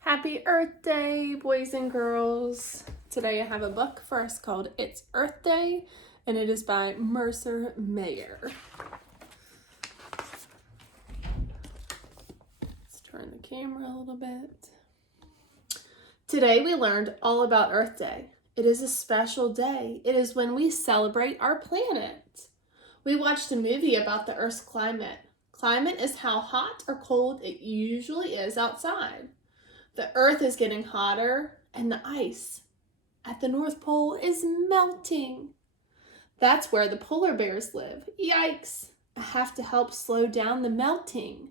Happy Earth Day, boys and girls. Today I have a book for us called It's Earth Day, and it is by Mercer Mayer. Let's turn the camera a little bit. Today we learned all about Earth Day. It is a special day. It is when we celebrate our planet. We watched a movie about the Earth's climate. Climate is how hot or cold it usually is outside. The Earth is getting hotter, and the ice at the North Pole is melting. That's where the polar bears live. Yikes! I have to help slow down the melting.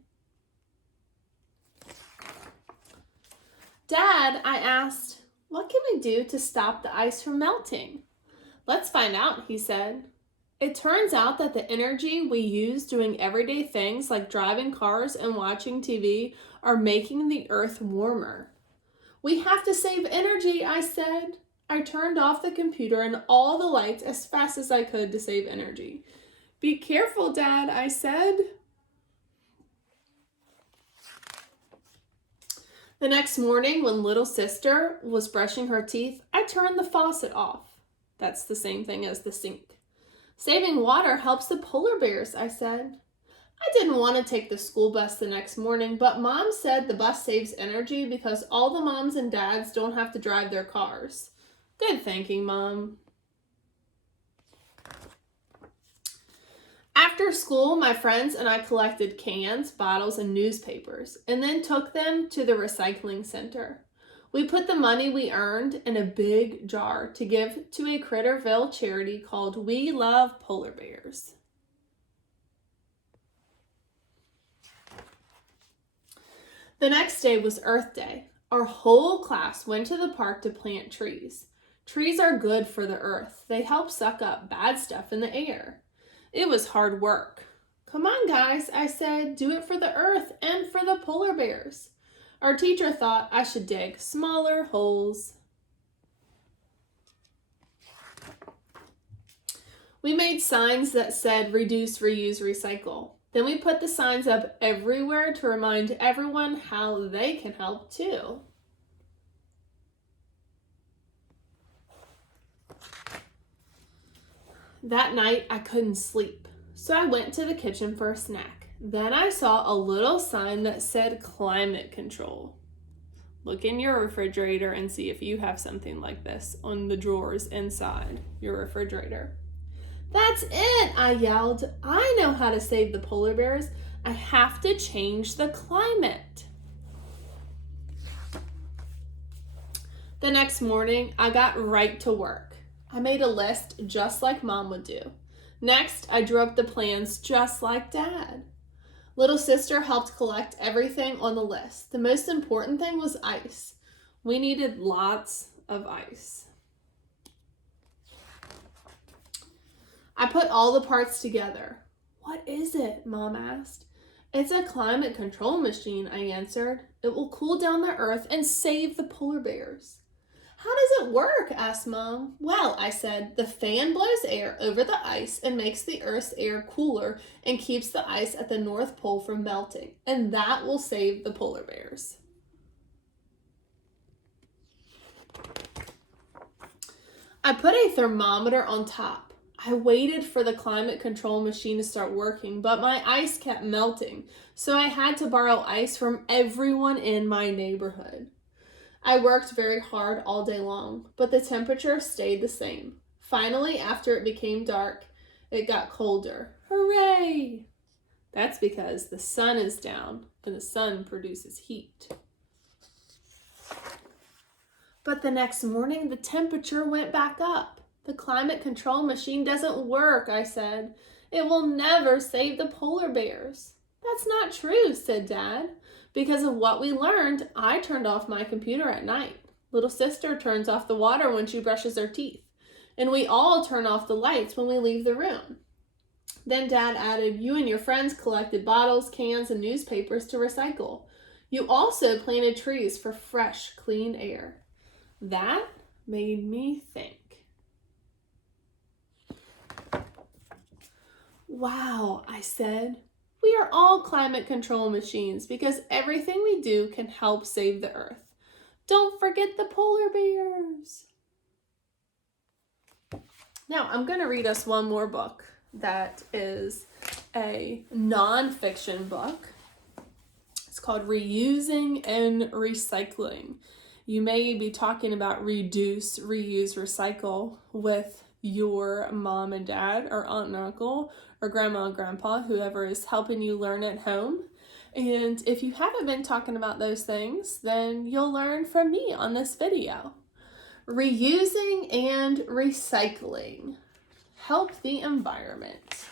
Dad, I asked, what can we do to stop the ice from melting? Let's find out, he said. It turns out that the energy we use doing everyday things like driving cars and watching TV are making the Earth warmer. We have to save energy, I said. I turned off the computer and all the lights as fast as I could to save energy. Be careful, Dad, I said. The next morning, when little sister was brushing her teeth, I turned the faucet off. That's the same thing as the sink. Saving water helps the polar bears, I said. I didn't want to take the school bus the next morning, but Mom said the bus saves energy because all the moms and dads don't have to drive their cars. Good thinking, Mom. After school, my friends and I collected cans, bottles, and newspapers, and then took them to the recycling center. We put the money we earned in a big jar to give to a Critterville charity called We Love Polar Bears. The next day was Earth Day. Our whole class went to the park to plant trees. Trees are good for the earth. They help suck up bad stuff in the air. It was hard work. Come on, guys, I said, do it for the earth and for the polar bears. Our teacher thought I should dig smaller holes. We made signs that said reduce, reuse, recycle. Then we put the signs up everywhere to remind everyone how they can help too. That night I couldn't sleep, so I went to the kitchen for a snack. Then I saw a little sign that said climate control. Look in your refrigerator and see if you have something like this on the drawers inside your refrigerator. That's it, I yelled. I know how to save the polar bears. I have to change the climate. The next morning, I got right to work. I made a list just like Mom would do. Next, I drew up the plans just like Dad. Little sister helped collect everything on the list. The most important thing was ice. We needed lots of ice. I put all the parts together. What is it? Mom asked. It's a climate control machine, I answered. It will cool down the earth and save the polar bears. How does it work? Asked Mom. Well, I said, the fan blows air over the ice and makes the Earth's air cooler and keeps the ice at the North Pole from melting, and that will save the polar bears. I put a thermometer on top. I waited for the climate control machine to start working, but my ice kept melting, so I had to borrow ice from everyone in my neighborhood. I worked very hard all day long, but the temperature stayed the same. Finally, after it became dark, it got colder. Hooray! That's because the sun is down and the sun produces heat. But the next morning, the temperature went back up. The climate control machine doesn't work, I said. It will never save the polar bears. That's not true, said Dad. Because of what we learned, I turned off my computer at night. Little sister turns off the water when she brushes her teeth. And we all turn off the lights when we leave the room. Then Dad added, you and your friends collected bottles, cans, and newspapers to recycle. You also planted trees for fresh, clean air. That made me think. Wow, I said. We are all climate control machines because everything we do can help save the earth. Don't forget the polar bears. Now, I'm going to read us one more book that is a nonfiction book. It's called Reusing and Recycling. You may be talking about reduce, reuse, recycle with your mom and dad or aunt and uncle or grandma and grandpa, whoever is helping you learn at home. And if you haven't been talking about those things, then you'll learn from me on this video. Reusing and recycling. Help the environment.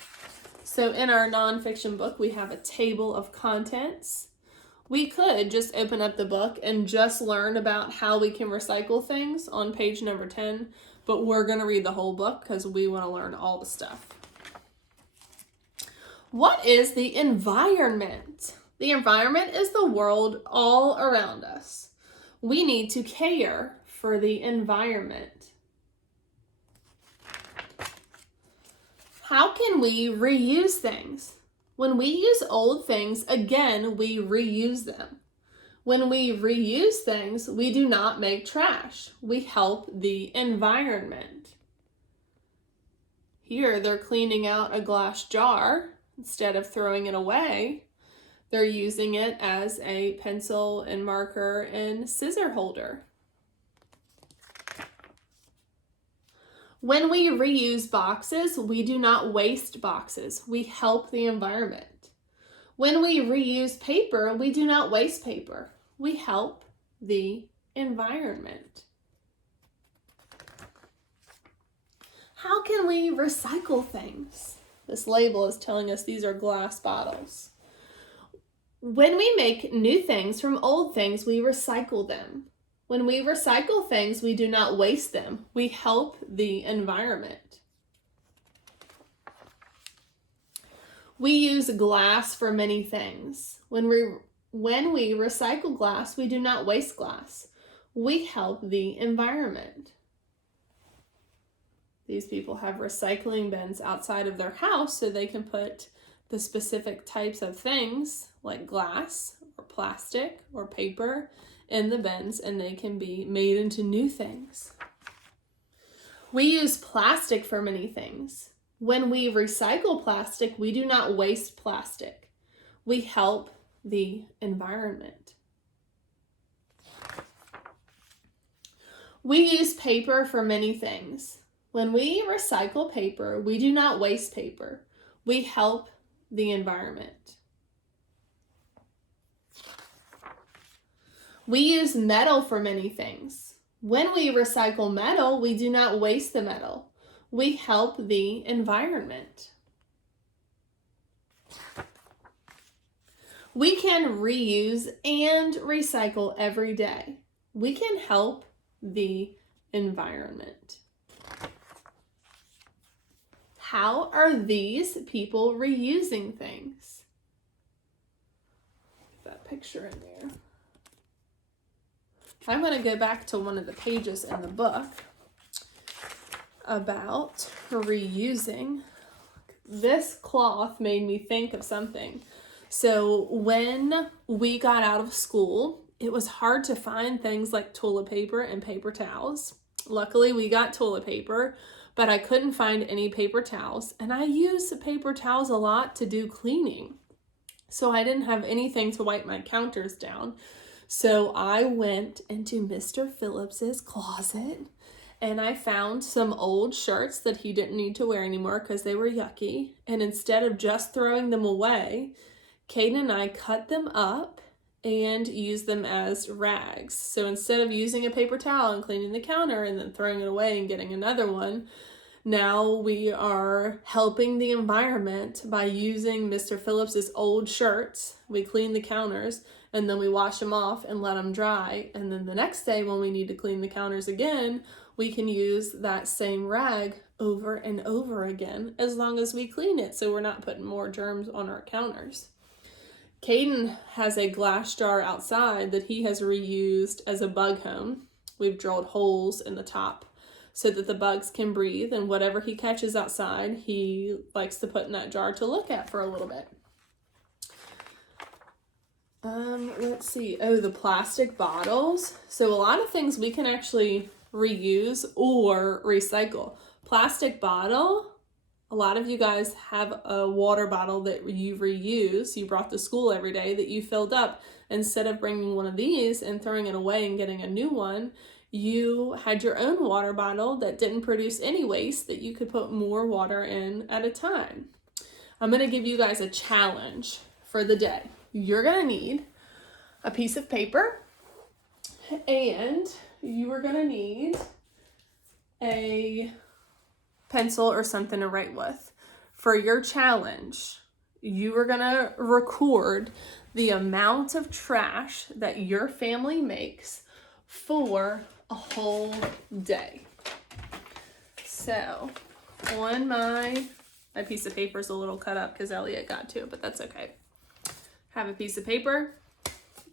So in our nonfiction book, we have a table of contents. We could just open up the book and just learn about how we can recycle things on page number 10, but we're going to read the whole book because we want to learn all the stuff. What is the environment? The environment is the world all around us. We need to care for the environment. How can we reuse things? When we use old things, again, we reuse them. When we reuse things, we do not make trash. We help the environment. Here, they're cleaning out a glass jar. Instead of throwing it away, they're using it as a pencil and marker and scissor holder. When we reuse boxes, we do not waste boxes. We help the environment. When we reuse paper, we do not waste paper. We help the environment. How can we recycle things? This label is telling us these are glass bottles. When we make new things from old things, we recycle them. When we recycle things, we do not waste them. We help the environment. We use glass for many things. When we recycle glass, we do not waste glass. We help the environment. These people have recycling bins outside of their house so they can put the specific types of things like glass or plastic or paper in the bins, and they can be made into new things. We use plastic for many things. When we recycle plastic, we do not waste plastic. We help the environment. We use paper for many things. When we recycle paper, we do not waste paper. We help the environment. We use metal for many things. When we recycle metal, we do not waste the metal. We help the environment. We can reuse and recycle every day. We can help the environment. How are these people reusing things? Put that picture in there. I'm going to go back to one of the pages in the book about reusing. This cloth made me think of something. So when we got out of school, it was hard to find things like toilet paper and paper towels. Luckily, we got toilet paper, but I couldn't find any paper towels. And I use paper towels a lot to do cleaning. So I didn't have anything to wipe my counters down. So I went into Mr. Phillips's closet and I found some old shirts that he didn't need to wear anymore because they were yucky. And instead of just throwing them away, Caden and I cut them up and used them as rags. So instead of using a paper towel and cleaning the counter and then throwing it away and getting another one, now we are helping the environment by using Mr. Phillips's old shirts. We clean the counters and then we wash them off and let them dry. And then the next day when we need to clean the counters again, we can use that same rag over and over again as long as we clean it so we're not putting more germs on our counters. Caden has a glass jar outside that he has reused as a bug home. We've drilled holes in the top so that the bugs can breathe, and whatever he catches outside, he likes to put in that jar to look at for a little bit. Let's see. Oh, the plastic bottles. So a lot of things we can actually reuse or recycle. Plastic bottle, a lot of you guys have a water bottle that you reuse, you brought to school every day that you filled up. Instead of bringing one of these and throwing it away and getting a new one, you had your own water bottle that didn't produce any waste that you could put more water in at a time. I'm going to give you guys a challenge for the day. You're going to need a piece of paper, and you are going to need a pencil or something to write with. For your challenge, you are going to record the amount of trash that your family makes for a whole day. So on my piece of paper is a little cut up because Elliot got to it, but that's okay. Have a piece of paper.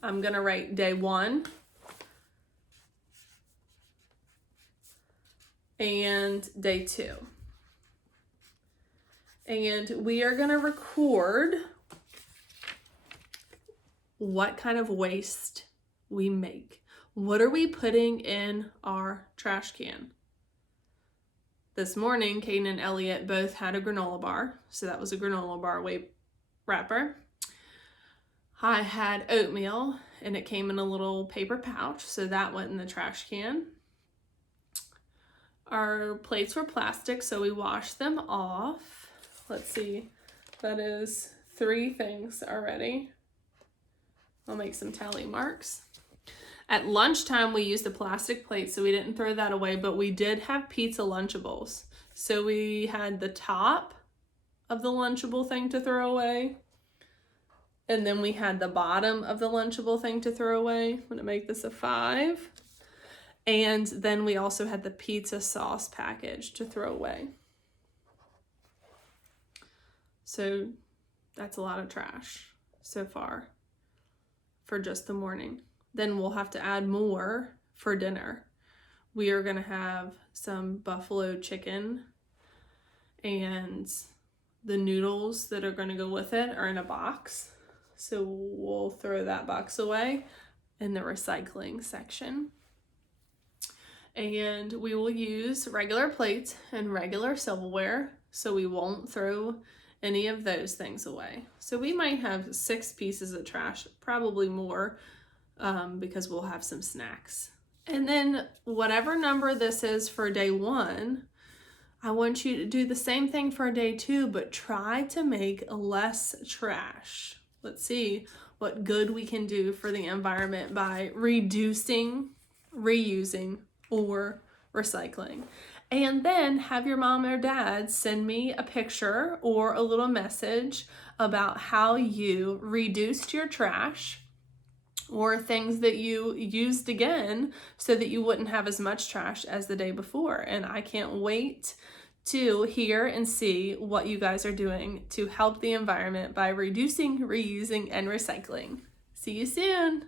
I'm going to write day 1 and day 2. And we are going to record what kind of waste we make. What are we putting in our trash can? This morning, Caden and Elliot both had a granola bar. So that was a granola bar weight wrapper. I had oatmeal and it came in a little paper pouch. So that went in the trash can. Our plates were plastic, so we washed them off. Let's see, that is 3 things already. I'll make some tally marks. At lunchtime, we used a plastic plate, so we didn't throw that away, but we did have pizza Lunchables. So we had the top of the Lunchable thing to throw away, and then we had the bottom of the Lunchable thing to throw away. I'm gonna make this a 5. And then we also had the pizza sauce package to throw away. So that's a lot of trash so far for just the morning. Then we'll have to add more for dinner. We are gonna have some buffalo chicken, and the noodles that are gonna go with it are in a box. So we'll throw that box away in the recycling section. And we will use regular plates and regular silverware, so we won't throw any of those things away. So we might have 6 pieces of trash, probably more, because we'll have some snacks. And then whatever number this is for day 1, I want you to do the same thing for day 2, but try to make less trash. Let's see what good we can do for the environment by reducing, reusing, or recycling. And then have your mom or dad send me a picture or a little message about how you reduced your trash or things that you used again so that you wouldn't have as much trash as the day before. And I can't wait to hear and see what you guys are doing to help the environment by reducing, reusing, and recycling. See you soon.